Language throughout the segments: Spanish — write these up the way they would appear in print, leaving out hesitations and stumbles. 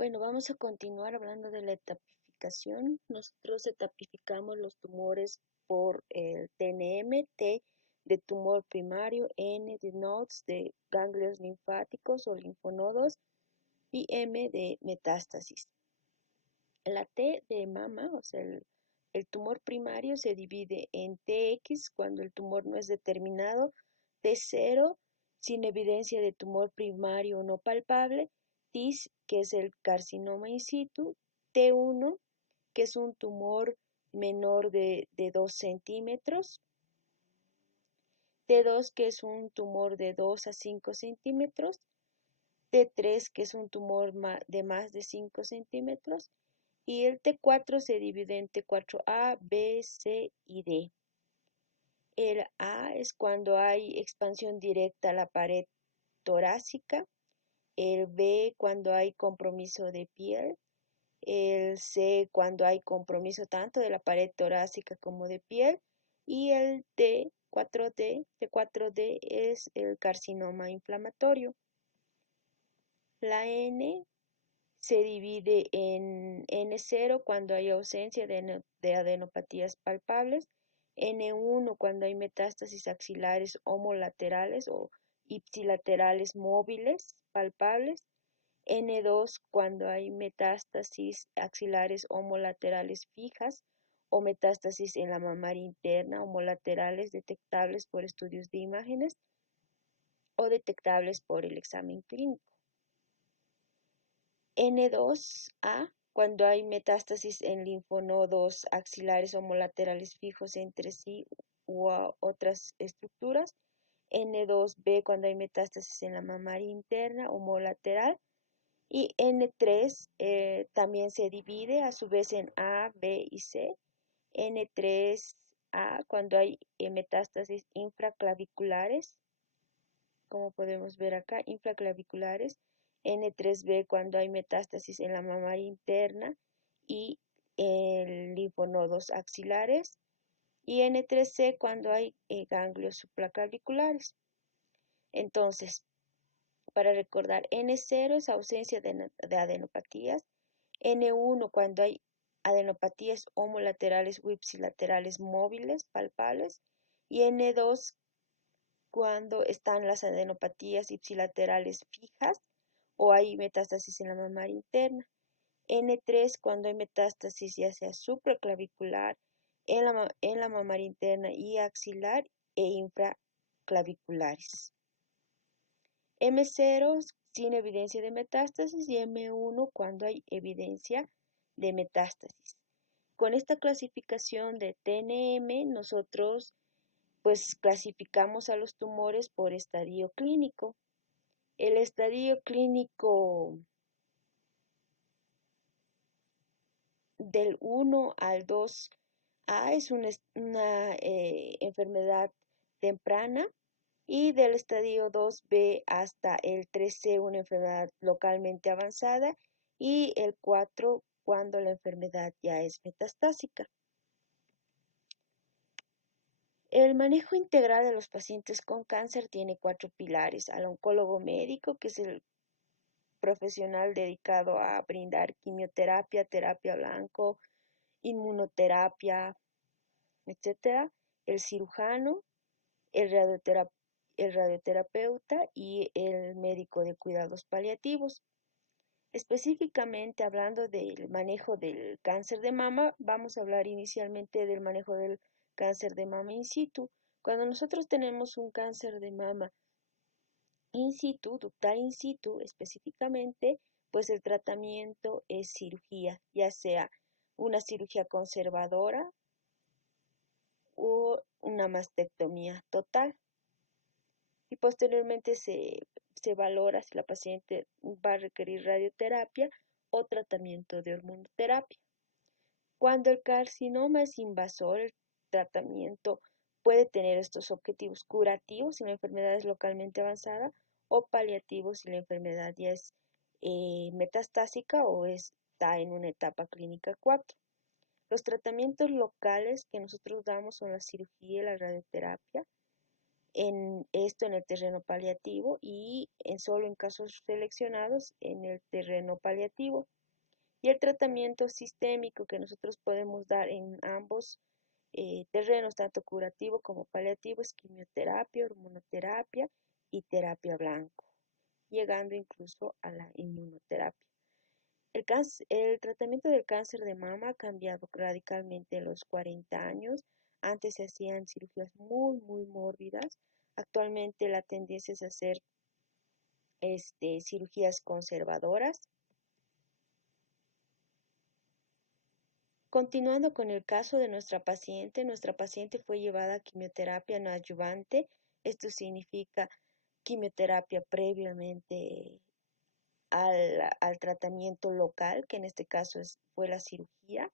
Bueno, vamos a continuar hablando de la etapificación. Nosotros etapificamos los tumores por el TNM, T de tumor primario, N de nodos de ganglios linfáticos o linfonodos y M de metástasis. La T de mama, o sea, el tumor primario se divide en TX cuando el tumor no es determinado, T0 sin evidencia de tumor primario no palpable, TIS, que es el carcinoma in situ, T1, que es un tumor menor de 2 centímetros, T2, que es un tumor de 2 a 5 centímetros, T3, que es un tumor de más de 5 centímetros, y el T4 se divide en T4A, B, C y D. El A es cuando hay expansión directa a la pared torácica, el B cuando hay compromiso de piel, el C cuando hay compromiso tanto de la pared torácica como de piel, y el D, 4D, T4D es el carcinoma inflamatorio. La N se divide en N0 cuando hay ausencia de adenopatías palpables, N1 cuando hay metástasis axilares homolaterales o ipsilaterales móviles palpables, N2 cuando hay metástasis axilares homolaterales fijas o metástasis en la mamaria interna homolaterales detectables por estudios de imágenes o detectables por el examen clínico. N2A, cuando hay metástasis en linfonodos axilares homolaterales fijos entre sí u otras estructuras. N2B, cuando hay metástasis en la mamaria interna homolateral. Y N3 también se divide a su vez en A, B y C. N3A, cuando hay metástasis infraclaviculares, como podemos ver acá, infraclaviculares. N3B cuando hay metástasis en la mamaria interna y en linfonodos axilares. Y N3C cuando hay ganglios supraclaviculares. Entonces, para recordar, N0 es ausencia de adenopatías. N1 cuando hay adenopatías homolaterales o ipsilaterales móviles, palpables. Y N2 cuando están las adenopatías ipsilaterales fijas o hay metástasis en la mamaria interna. N3 cuando hay metástasis ya sea supraclavicular en la mamaria interna y axilar e infraclaviculares. M0 sin evidencia de metástasis y M1 cuando hay evidencia de metástasis. Con esta clasificación de TNM nosotros pues clasificamos a los tumores por estadio clínico. El estadio clínico del 1 al 2A es una enfermedad temprana y del estadio 2B hasta el 3C una enfermedad localmente avanzada y el 4 cuando la enfermedad ya es metastásica. El manejo integral de los pacientes con cáncer tiene 4 pilares: al oncólogo médico, que es el profesional dedicado a brindar quimioterapia, terapia blanco, inmunoterapia, etcétera, el cirujano, el radioterapeuta y el médico de cuidados paliativos. Específicamente hablando del manejo del cáncer de mama, vamos a hablar inicialmente del manejo del cáncer de mama in situ. Cuando nosotros tenemos un cáncer de mama in situ, ductal in situ específicamente, pues el tratamiento es cirugía, ya sea una cirugía conservadora o una mastectomía total. Y posteriormente se valora si la paciente va a requerir radioterapia o tratamiento de hormonoterapia. Cuando el carcinoma es invasor, el tratamiento puede tener estos objetivos: curativos si la enfermedad es localmente avanzada o paliativos si la enfermedad ya es metastásica o está en una etapa clínica 4. Los tratamientos locales que nosotros damos son la cirugía y la radioterapia. en esto en el terreno paliativo y solo en casos seleccionados en el terreno paliativo. Y el tratamiento sistémico que nosotros podemos dar en ambos terrenos, tanto curativo como paliativo, es quimioterapia, hormonoterapia y terapia blanco, llegando incluso a la inmunoterapia. El tratamiento del cáncer de mama ha cambiado radicalmente en los 40 años. Antes se hacían cirugías muy mórbidas. Actualmente la tendencia es hacer cirugías conservadoras. Continuando con el caso de nuestra paciente fue llevada a quimioterapia no adyuvante. Esto significa quimioterapia previamente al tratamiento local, que en este caso fue la cirugía.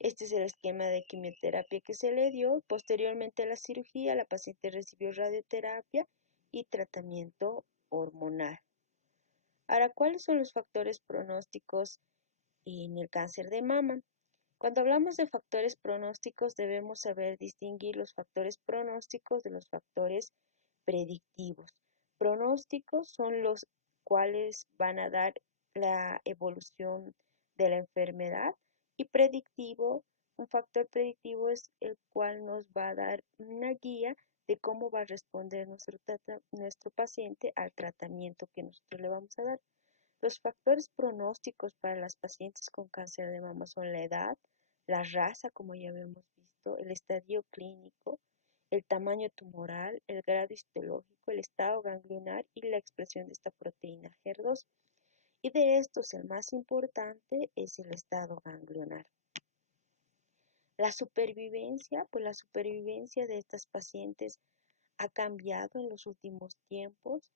Este es el esquema de quimioterapia que se le dio. Posteriormente a la cirugía, la paciente recibió radioterapia y tratamiento hormonal. Ahora, ¿cuáles son los factores pronósticos en el cáncer de mama? Cuando hablamos de factores pronósticos, debemos saber distinguir los factores pronósticos de los factores predictivos. Pronósticos son los cuales van a dar la evolución de la enfermedad y predictivo, un factor predictivo es el cual nos va a dar una guía de cómo va a responder nuestro paciente al tratamiento que nosotros le vamos a dar. Los factores pronósticos para las pacientes con cáncer de mama son la edad, la raza, como ya habíamos visto, el estadio clínico, el tamaño tumoral, el grado histológico, el estado ganglionar y la expresión de esta proteína HER2. Y de estos, el más importante es el estado ganglionar. La supervivencia, pues la supervivencia de estas pacientes ha cambiado en los últimos tiempos.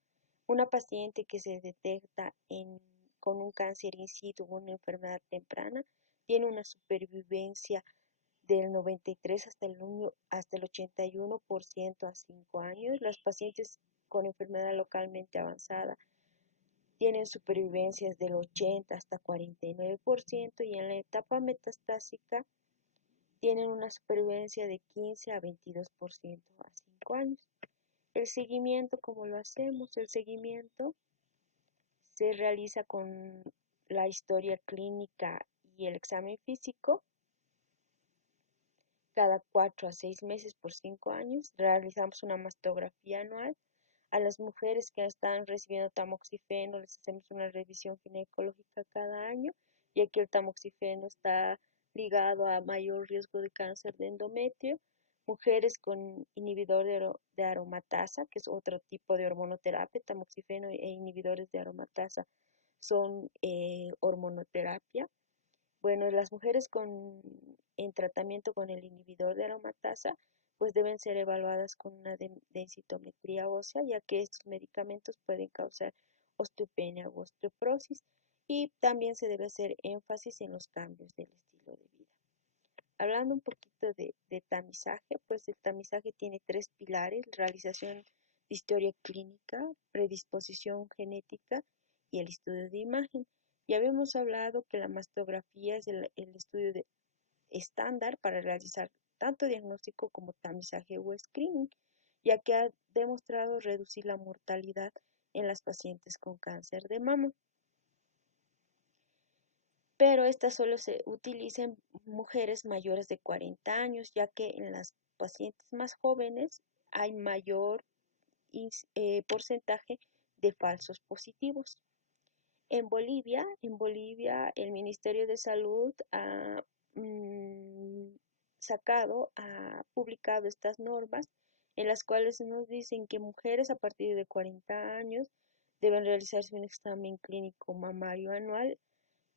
Una paciente que se detecta con un cáncer in situ o una enfermedad temprana tiene una supervivencia del 93 hasta el 81% a 5 años. Las pacientes con enfermedad localmente avanzada tienen supervivencias del 80 hasta 49% y en la etapa metastásica tienen una supervivencia de 15 a 22% a 5 años. El seguimiento, ¿cómo lo hacemos? El seguimiento se realiza con la historia clínica y el examen físico cada 4 a 6 meses por 5 años. Realizamos una mastografía anual. A las mujeres que están recibiendo tamoxifeno les hacemos una revisión ginecológica cada año, ya que el tamoxifeno está ligado a mayor riesgo de cáncer de endometrio. Mujeres con inhibidor de aromatasa, que es otro tipo de hormonoterapia, tamoxifeno e inhibidores de aromatasa son hormonoterapia. Bueno, las mujeres en tratamiento con el inhibidor de aromatasa, pues deben ser evaluadas con una densitometría ósea, ya que estos medicamentos pueden causar osteopenia o osteoporosis, y también se debe hacer énfasis en los cambios del estilo de vida. Hablando un poquito de tamizaje, pues el tamizaje tiene 3 pilares: realización de historia clínica, predisposición genética y el estudio de imagen. Ya habíamos hablado que la mastografía es el estudio estándar para realizar tanto diagnóstico como tamizaje o screening, ya que ha demostrado reducir la mortalidad en las pacientes con cáncer de mama. Pero esta solo se utiliza en mujeres mayores de 40 años, ya que en las pacientes más jóvenes hay mayor porcentaje de falsos positivos. En Bolivia, el Ministerio de Salud mm, ha publicado estas normas en las cuales nos dicen que mujeres a partir de 40 años deben realizarse un examen clínico mamario anual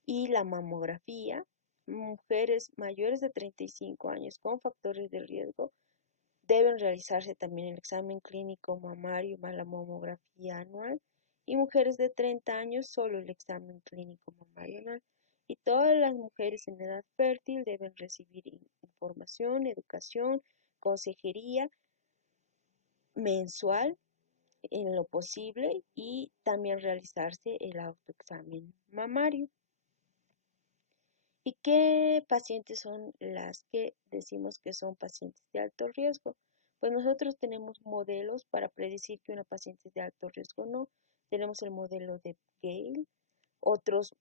y la mamografía. Mujeres mayores de 35 años con factores de riesgo deben realizarse también el examen clínico mamario más la mamografía anual, y mujeres de 30 años solo el examen clínico mamario anual. Y todas las mujeres en edad fértil deben recibir información, educación, consejería mensual en lo posible y también realizarse el autoexamen mamario. ¿Y qué pacientes son las que decimos que son pacientes de alto riesgo? Pues nosotros tenemos modelos para predecir que una paciente es de alto riesgo o no. Tenemos el modelo de Gale, otros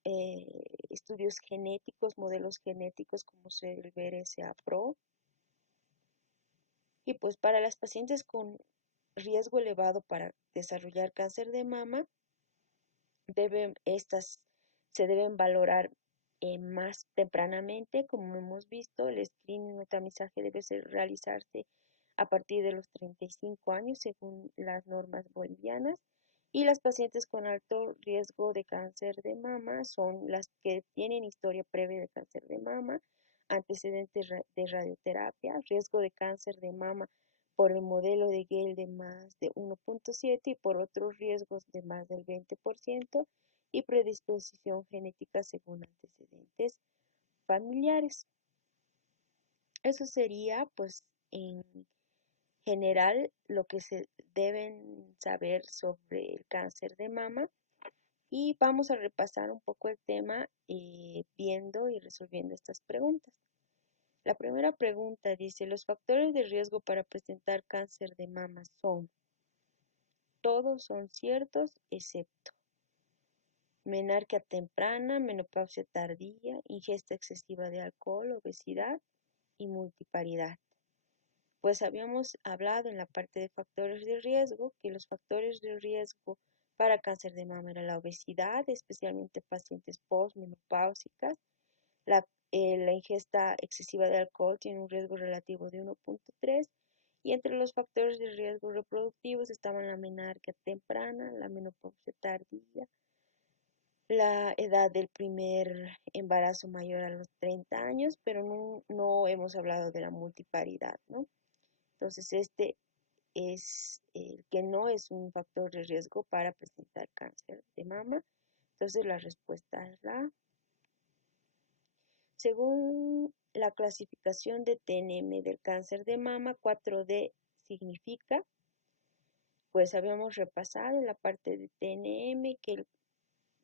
estudios genéticos, modelos genéticos como es el BRCA Pro. Y pues para las pacientes con riesgo elevado para desarrollar cáncer de mama, estas se deben valorar más tempranamente, como hemos visto. El screening o tamizaje debe realizarse a partir de los 35 años, según las normas bolivianas. Y las pacientes con alto riesgo de cáncer de mama son las que tienen historia previa de cáncer de mama, antecedentes de radioterapia, riesgo de cáncer de mama por el modelo de Gale de más de 1.7 y por otros riesgos de más del 20% y predisposición genética según antecedentes familiares. Eso sería, pues, en general lo que se deben saber sobre el cáncer de mama y vamos a repasar un poco el tema viendo y resolviendo estas preguntas. La primera pregunta dice, los factores de riesgo para presentar cáncer de mama son, todos son ciertos excepto menarquia temprana, menopausia tardía, ingesta excesiva de alcohol, obesidad y multiparidad. Pues habíamos hablado en la parte de factores de riesgo que los factores de riesgo para cáncer de mama era la obesidad, especialmente pacientes postmenopáusicas. La ingesta excesiva de alcohol tiene un riesgo relativo de 1.3 y entre los factores de riesgo reproductivos estaban la menarquia temprana, la menopausia tardía, la edad del primer embarazo mayor a los 30 años, pero no hemos hablado de la multiparidad, ¿no? Entonces, este es el que no es un factor de riesgo para presentar cáncer de mama. Entonces, la respuesta es la A. Según la clasificación de TNM del cáncer de mama, 4D significa, pues habíamos repasado en la parte de TNM que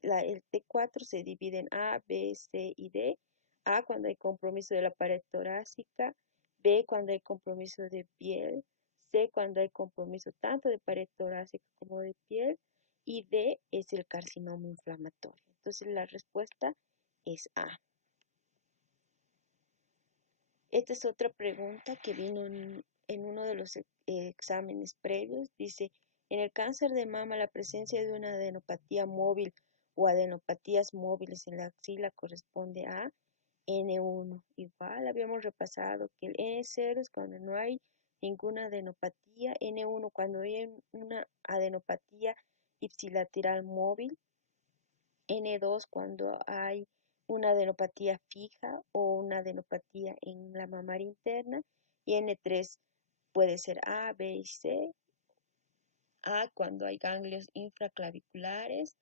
el T4 se divide en A, B, C y D. A cuando hay compromiso de la pared torácica, B cuando hay compromiso de piel, C cuando hay compromiso tanto de pared torácica como de piel y D es el carcinoma inflamatorio. Entonces la respuesta es A. Esta es otra pregunta que vino en uno de los exámenes previos. Dice, en el cáncer de mama la presencia de una adenopatía móvil o adenopatías móviles en la axila corresponde a N1. Igual habíamos repasado que el N0 es cuando no hay ninguna adenopatía, N1 cuando hay una adenopatía ipsilateral móvil, N2 cuando hay una adenopatía fija o una adenopatía en la mamaria interna y N3 puede ser A, B y C. A cuando hay ganglios infraclaviculares,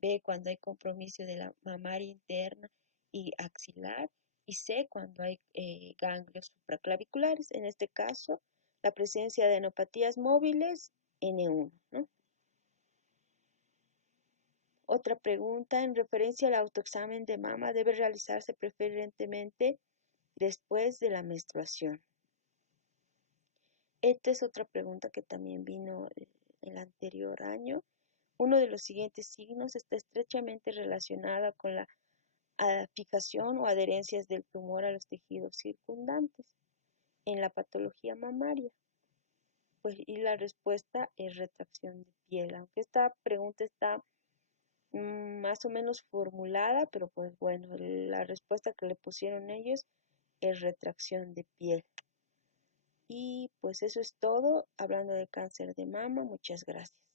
B cuando hay compromiso de la mamaria interna y axilar y C cuando hay ganglios supraclaviculares. En este caso, la presencia de adenopatías móviles N1, ¿no? Otra pregunta, en referencia al autoexamen de mama, debe realizarse preferentemente después de la menstruación. Esta es otra pregunta que también vino el anterior año. Uno de los siguientes signos está estrechamente relacionada con la fijación o adherencias del tumor a los tejidos circundantes en la patología mamaria. Pues, y la respuesta es retracción de piel, aunque esta pregunta está más o menos formulada, pero pues bueno, la respuesta que le pusieron ellos es retracción de piel. Y pues eso es todo hablando de cáncer de mama. Muchas gracias.